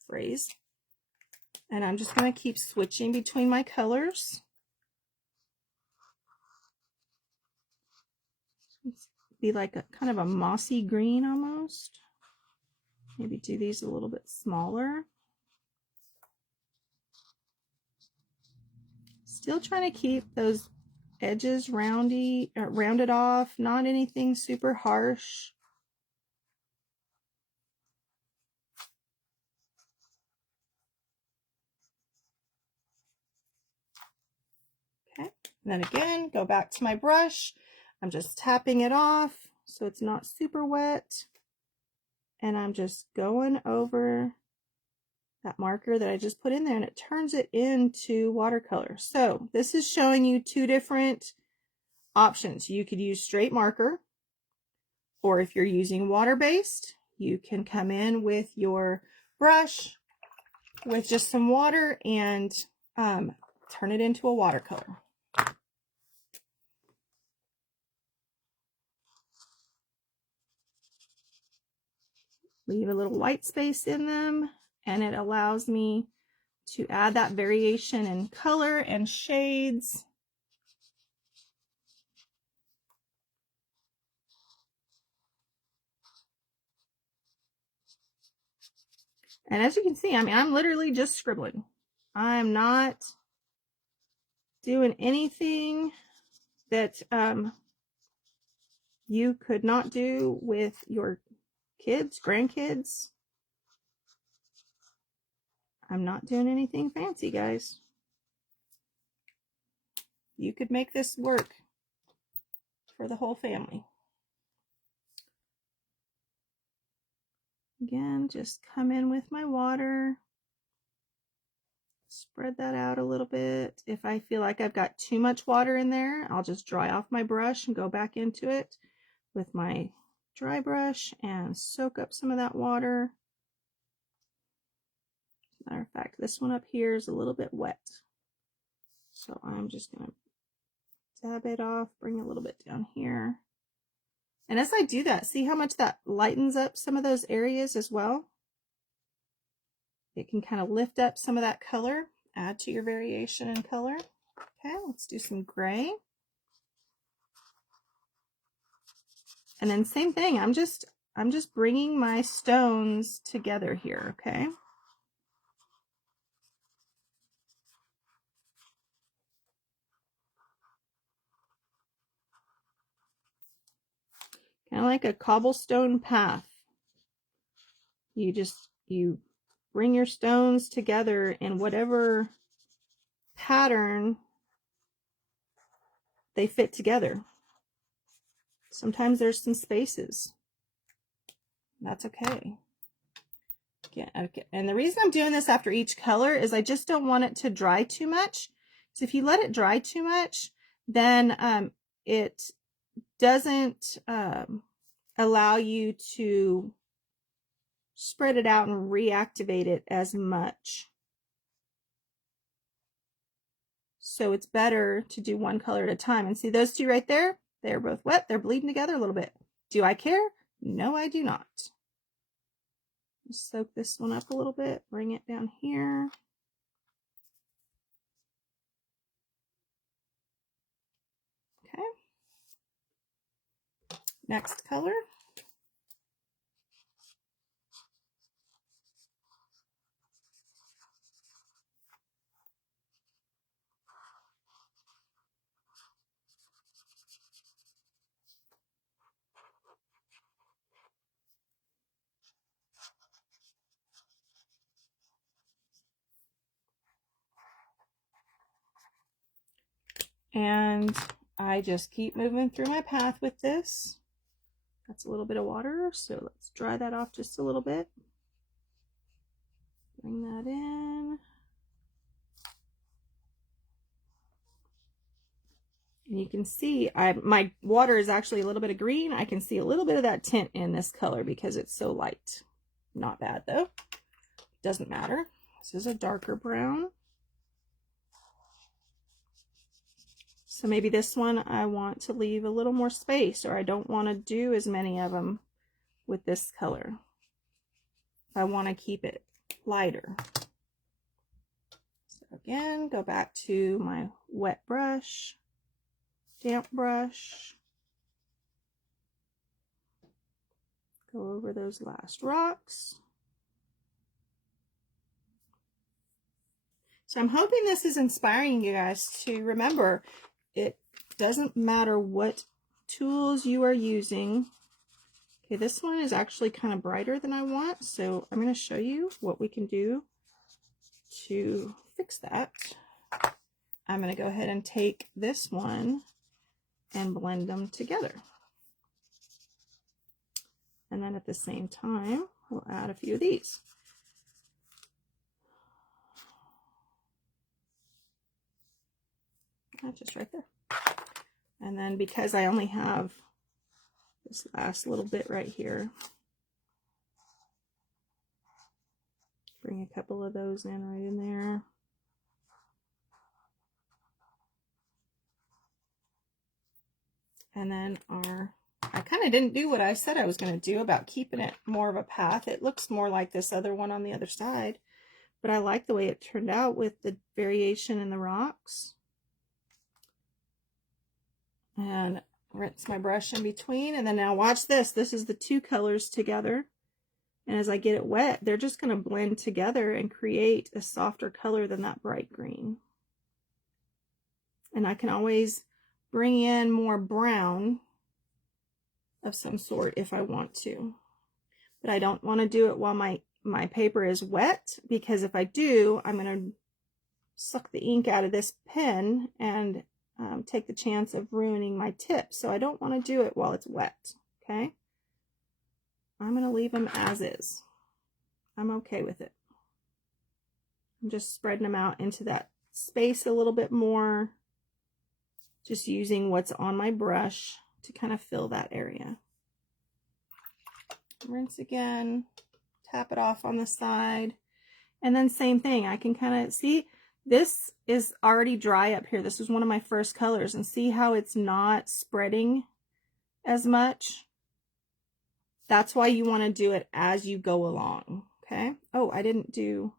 phrase. And I'm just going to keep switching between my colors. It's be like a kind of a mossy green almost. Maybe do these a little bit smaller. Still trying to keep those edges rounded off, not anything super harsh. Okay, and then again, go back to my brush. I'm just tapping it off so it's not super wet. And I'm just going over that marker that I just put in there, and it turns it into watercolor. So this is showing you two different options. You could use straight marker, or if you're using water-based, you can come in with your brush with just some water and turn it into a watercolor. Leave a little white space in them, and it allows me to add that variation in color and shades. And as you can see, I mean, I'm literally just scribbling. I'm not doing anything that you could not do with your kids, grandkids. I'm not doing anything fancy, guys. You could make this work for the whole family. Again, just come in with my water. Spread that out a little bit. If I feel like I've got too much water in there, I'll just dry off my brush and go back into it with my dry brush and soak up some of that water. Matter of fact, this one up here is a little bit wet. So I'm just going to dab it off, bring a little bit down here. And as I do that, see how much that lightens up some of those areas as well? It can kind of lift up some of that color, add to your variation in color. Okay, let's do some gray. And then same thing, I'm just bringing my stones together here, okay? Kind of like a cobblestone path. You bring your stones together in whatever pattern they fit together. Sometimes there's some spaces. That's okay. And the reason I'm doing this after each color is I just don't want it to dry too much. So if you let it dry too much, then it doesn't allow you to spread it out and reactivate it as much. So it's better to do one color at a time. And see those two right there? They're both wet. They're bleeding together a little bit. Do I care? No, I do not. Just soak this one up a little bit. Bring it down here. Okay. Next color. And I just keep moving through my path with this. That's a little bit of water, so let's dry that off just a little bit. bring that in. And you can see my water is actually a little bit of green. I can see a little bit of that tint in this color because it's so light. Not bad though. Doesn't matter. This is a darker brown. So maybe this one I want to leave a little more space, or I don't want to do as many of them with this color. I want to keep it lighter. So again, go back to my wet brush, damp brush. Go over those last rocks. So I'm hoping this is inspiring you guys to remember it doesn't matter what tools you are using. Okay, this one is actually kind of brighter than I want, so I'm going to show you what we can do to fix that. I'm going to go ahead and take this one and blend them together. And then at the same time, we'll add a few of these. Just right there. And then because I only have this last little bit right here, bring a couple of those in right in there. And then I kind of didn't do what I said I was going to do about keeping it more of a path. It looks more like this other one on the other side, but I like the way it turned out with the variation in the rocks. And rinse my brush in between, and then now watch this. This is the two colors together, and as I get it wet, they're just going to blend together and create a softer color than that bright green. And I can always bring in more brown of some sort if I want to, but I don't want to do it while my paper is wet, because if I do, I'm going to suck the ink out of this pen and take the chance of ruining my tip. So I don't want to do it while it's wet. Okay, I'm going to leave them as is. I'm okay with it. I'm just spreading them out into that space a little bit more, just using what's on my brush to kind of fill that area. Rinse again, tap it off on the side, and then same thing. I can kind of see this is already dry up here. This was one of my first colors, and see how it's not spreading as much? That's why you want to do it as you go along. Okay. Oh, I didn't do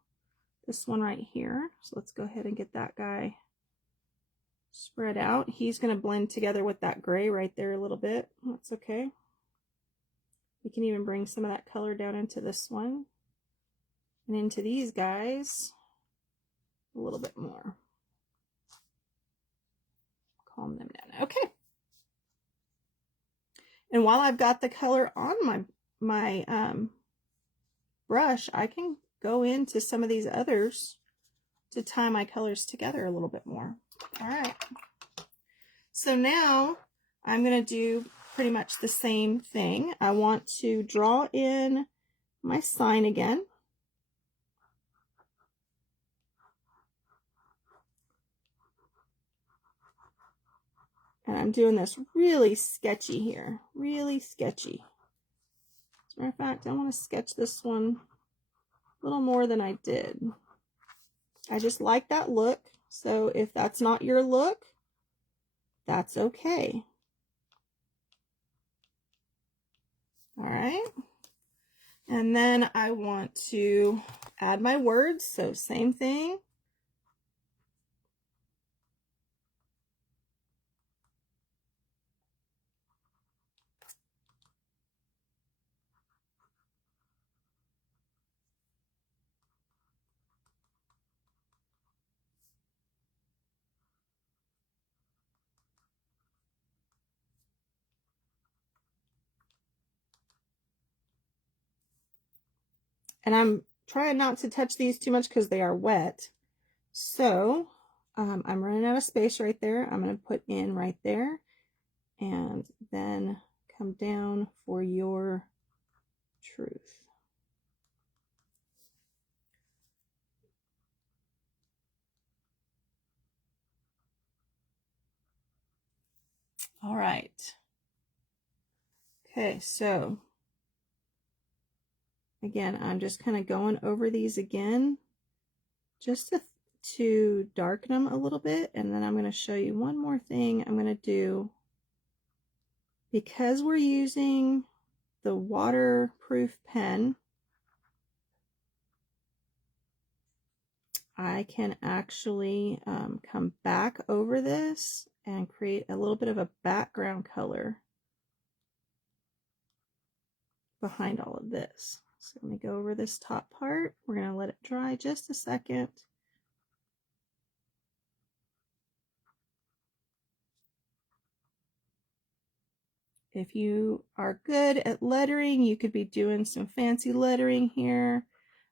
this one right here. So let's go ahead and get that guy spread out. He's going to blend together with that gray right there a little bit. That's okay. We can even bring some of that color down into this one and into these guys a little bit more. Calm them down. Okay. And while I've got the color on my brush, I can go into some of these others to tie my colors together a little bit more. All right. So now I'm going to do pretty much the same thing. I want to draw in my sign again. And I'm doing this really sketchy here, really sketchy. As a matter of fact, I want to sketch this one a little more than I did. I just like that look. So if that's not your look, that's okay. All right. And then I want to add my words. So same thing. And I'm trying not to touch these too much because they are wet. So I'm running out of space right there. I'm going to put in right there and then come down for your truth. All right. Okay, so again, I'm just kind of going over these again just to darken them a little bit, and then I'm going to show you one more thing I'm going to do. Because we're using the waterproof pen, I can actually come back over this and create a little bit of a background color behind all of this. So let me go over this top part. We're going to let it dry just a second. If you are good at lettering, you could be doing some fancy lettering here.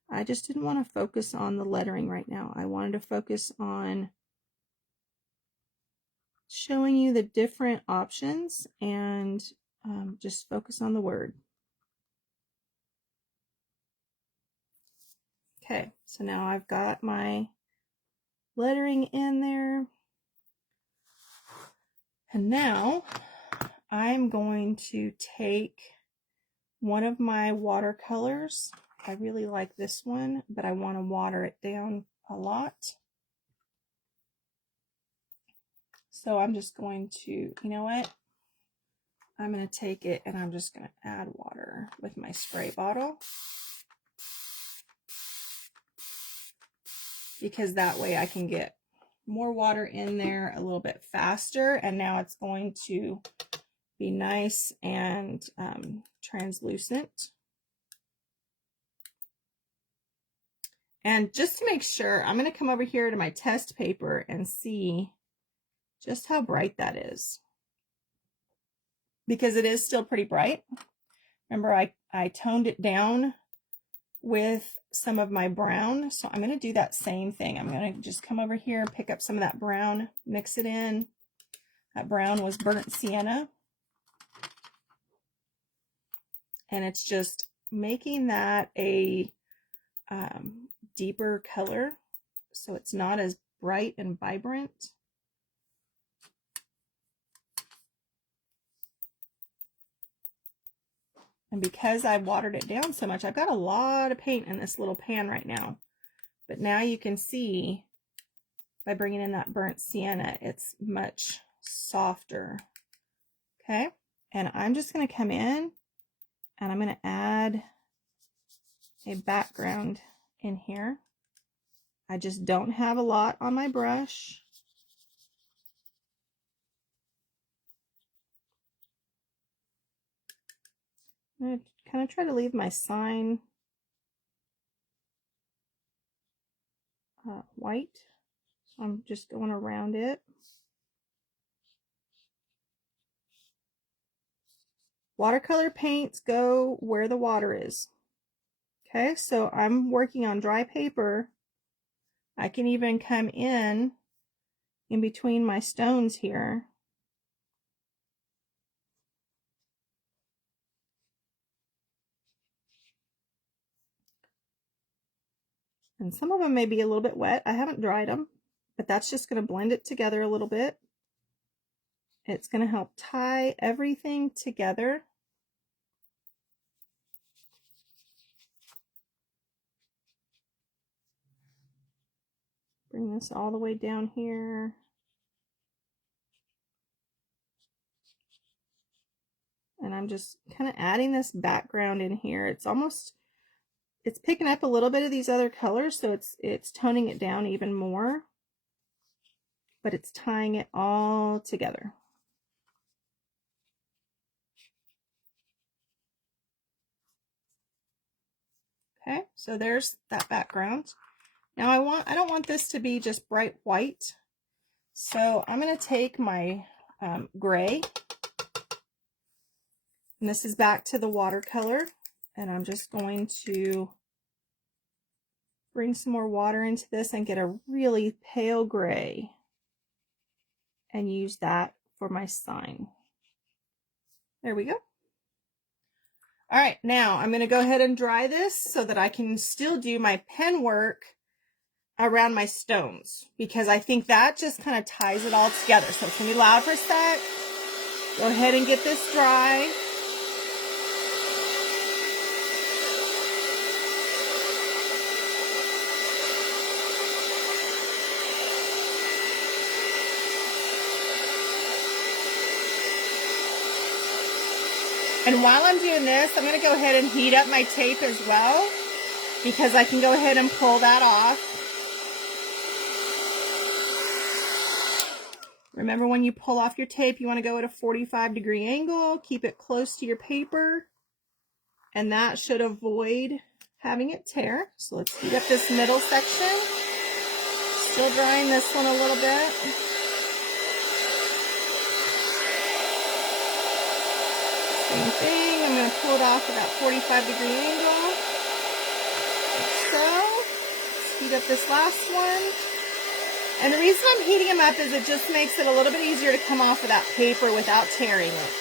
I just didn't want to focus on the lettering right now. I wanted to focus on showing you the different options and just focus on the word. Okay, so now I've got my lettering in there. And now I'm going to take one of my watercolors. I really like this one, but I want to water it down a lot. So I'm just going to, you know what? I'm going to take it and I'm just going to add water with my spray bottle. Because that way I can get more water in there a little bit faster, and now it's going to be nice and translucent. And just to make sure, I'm going to come over here to my test paper and see just how bright that is, because it is still pretty bright. Remember, I toned it down with some of my brown, so I'm going to do that same thing. I'm going to just come over here, pick up some of that brown, mix it in. That brown was burnt sienna, and it's just making that a deeper color, so it's not as bright and vibrant. And because I've watered it down so much, I've got a lot of paint in this little pan right now. But now you can see by bringing in that burnt sienna, it's much softer. Okay, and I'm just going to come in and I'm going to add a background in here. I just don't have a lot on my brush. I'm going to kind of try to leave my sign white. So I'm just going around it. Watercolor paints go where the water is. Okay, so I'm working on dry paper. I can even come in between my stones here. And some of them may be a little bit wet. I haven't dried them, but that's just going to blend it together a little bit. It's going to help tie everything together. Bring this all the way down here. And I'm just kind of adding this background in here. It's picking up a little bit of these other colors, so it's toning it down even more, but it's tying it all together. Okay, so there's that background. Now I don't want this to be just bright white, so I'm going to take my gray, and this is back to the watercolor, and I'm just going to bring some more water into this and get a really pale gray and use that for my sign. There we go. All right, now I'm going to go ahead and dry this so that I can still do my pen work around my stones, because I think that just kind of ties it all together. So it's going to be loud for a sec. Go ahead and get this dry. And while I'm doing this, I'm going to go ahead and heat up my tape as well, because I can go ahead and pull that off. Remember, when you pull off your tape, you want to go at a 45-degree angle, keep it close to your paper, and that should avoid having it tear. So let's heat up this middle section. Still drying this one a little bit. Same thing, I'm going to pull it off at that 45-degree angle, like so. Let's heat up this last one. And the reason I'm heating them up is it just makes it a little bit easier to come off of that paper without tearing it.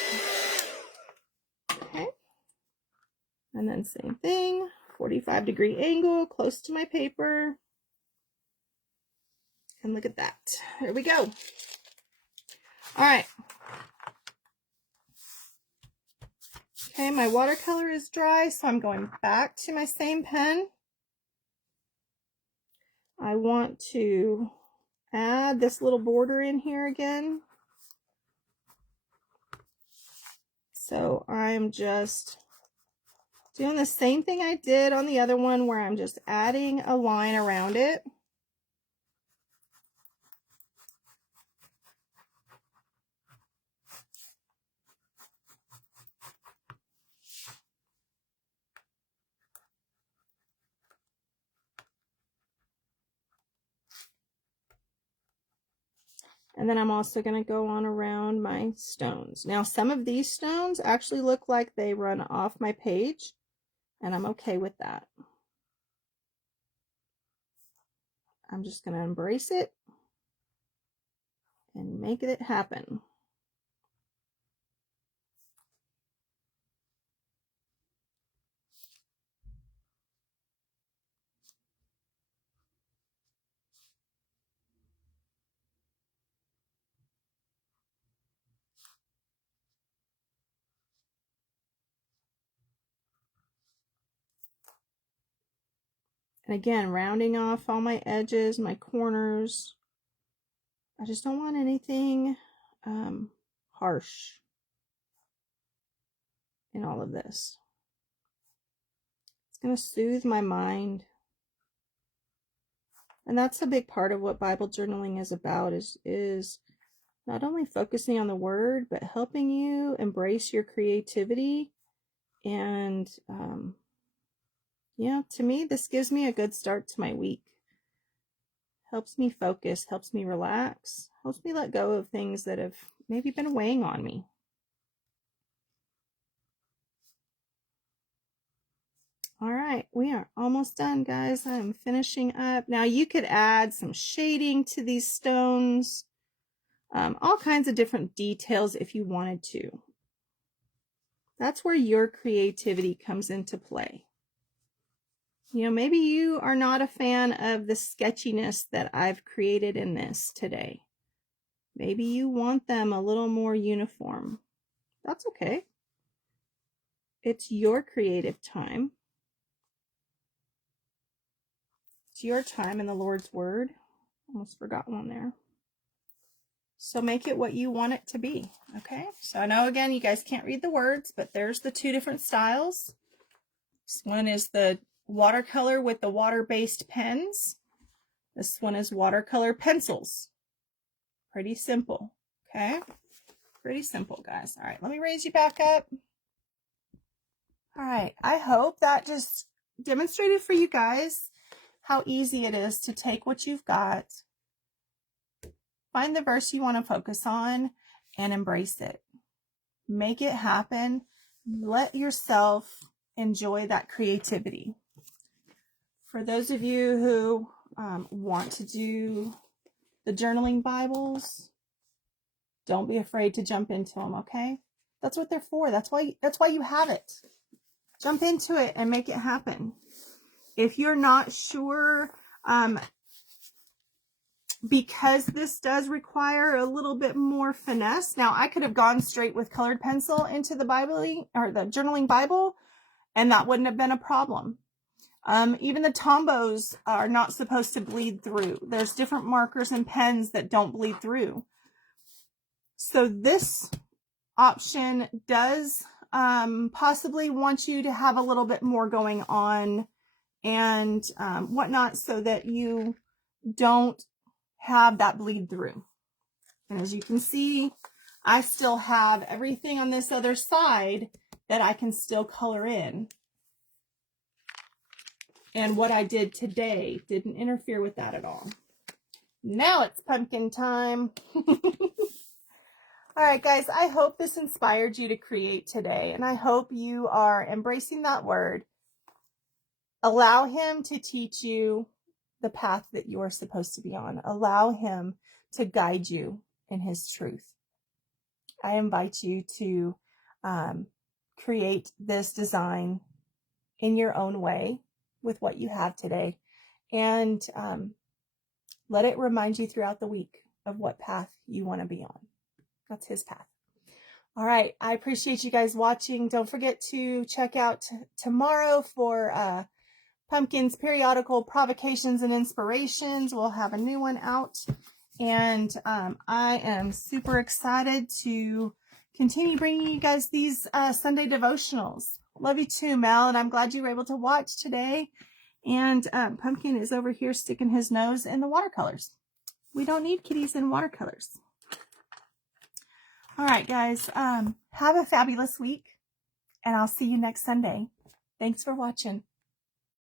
Okay. And then same thing, 45-degree angle, close to my paper. And look at that. There we go. All right. Okay, my watercolor is dry, so I'm going back to my same pen. I want to add this little border in here again. So I'm just doing the same thing I did on the other one, where I'm just adding a line around it. And then I'm also going to go on around my stones. Now, some of these stones actually look like they run off my page, and I'm okay with that. I'm just going to embrace it and make it happen. And again, rounding off all my edges, my corners. I just don't want anything harsh in all of this. It's going to soothe my mind. And that's a big part of what Bible journaling is about, is not only focusing on the word, but helping you embrace your creativity. And yeah, to me, this gives me a good start to my week. Helps me focus, helps me relax, helps me let go of things that have maybe been weighing on me. All right, we are almost done, guys. I'm finishing up. Now, you could add some shading to these stones, all kinds of different details if you wanted to. That's where your creativity comes into play. You know, maybe you are not a fan of the sketchiness that I've created in this today. Maybe you want them a little more uniform. That's okay. It's your creative time. It's your time in the Lord's Word. Almost forgot one there. So make it what you want it to be, okay? So I know, again, you guys can't read the words, but there's the two different styles. This one is the watercolor with the water-based pens. This one is watercolor pencils. Pretty simple, okay? Pretty simple, guys. All right, let me raise you back up. All right, I hope that just demonstrated for you guys how easy it is to take what you've got, find the verse you want to focus on, and embrace it. Make it happen. Let yourself enjoy that creativity. For those of you who want to do the journaling Bibles, don't be afraid to jump into them, okay? That's what they're for. That's why you have it. Jump into it and make it happen. If you're not sure because this does require a little bit more finesse. Now, I could have gone straight with colored pencil into the Bible or the journaling Bible, and that wouldn't have been a problem. Even the Tombos are not supposed to bleed through. There's different markers and pens that don't bleed through. So this option does possibly want you to have a little bit more going on and whatnot so that you don't have that bleed through. And as you can see, I still have everything on this other side that I can still color in. And what I did today didn't interfere with that at all. Now it's pumpkin time. All right, guys, I hope this inspired you to create today, and I hope you are embracing that word. Allow him to teach you the path that you are supposed to be on. Allow him to guide you in his truth. I invite you to create this design in your own way with what you have today, and let it remind you throughout the week of what path you want to be on. That's his path. All right. I appreciate you guys watching. Don't forget to check out tomorrow for Pumpkin's periodical provocations and inspirations. We'll have a new one out. And I am super excited to continue bringing you guys these Sunday devotionals. Love you too, Mel. And I'm glad you were able to watch today. And Pumpkin is over here sticking his nose in the watercolors. We don't need kitties in watercolors. All right, guys, have a fabulous week, and I'll see you next Sunday. Thanks for watching.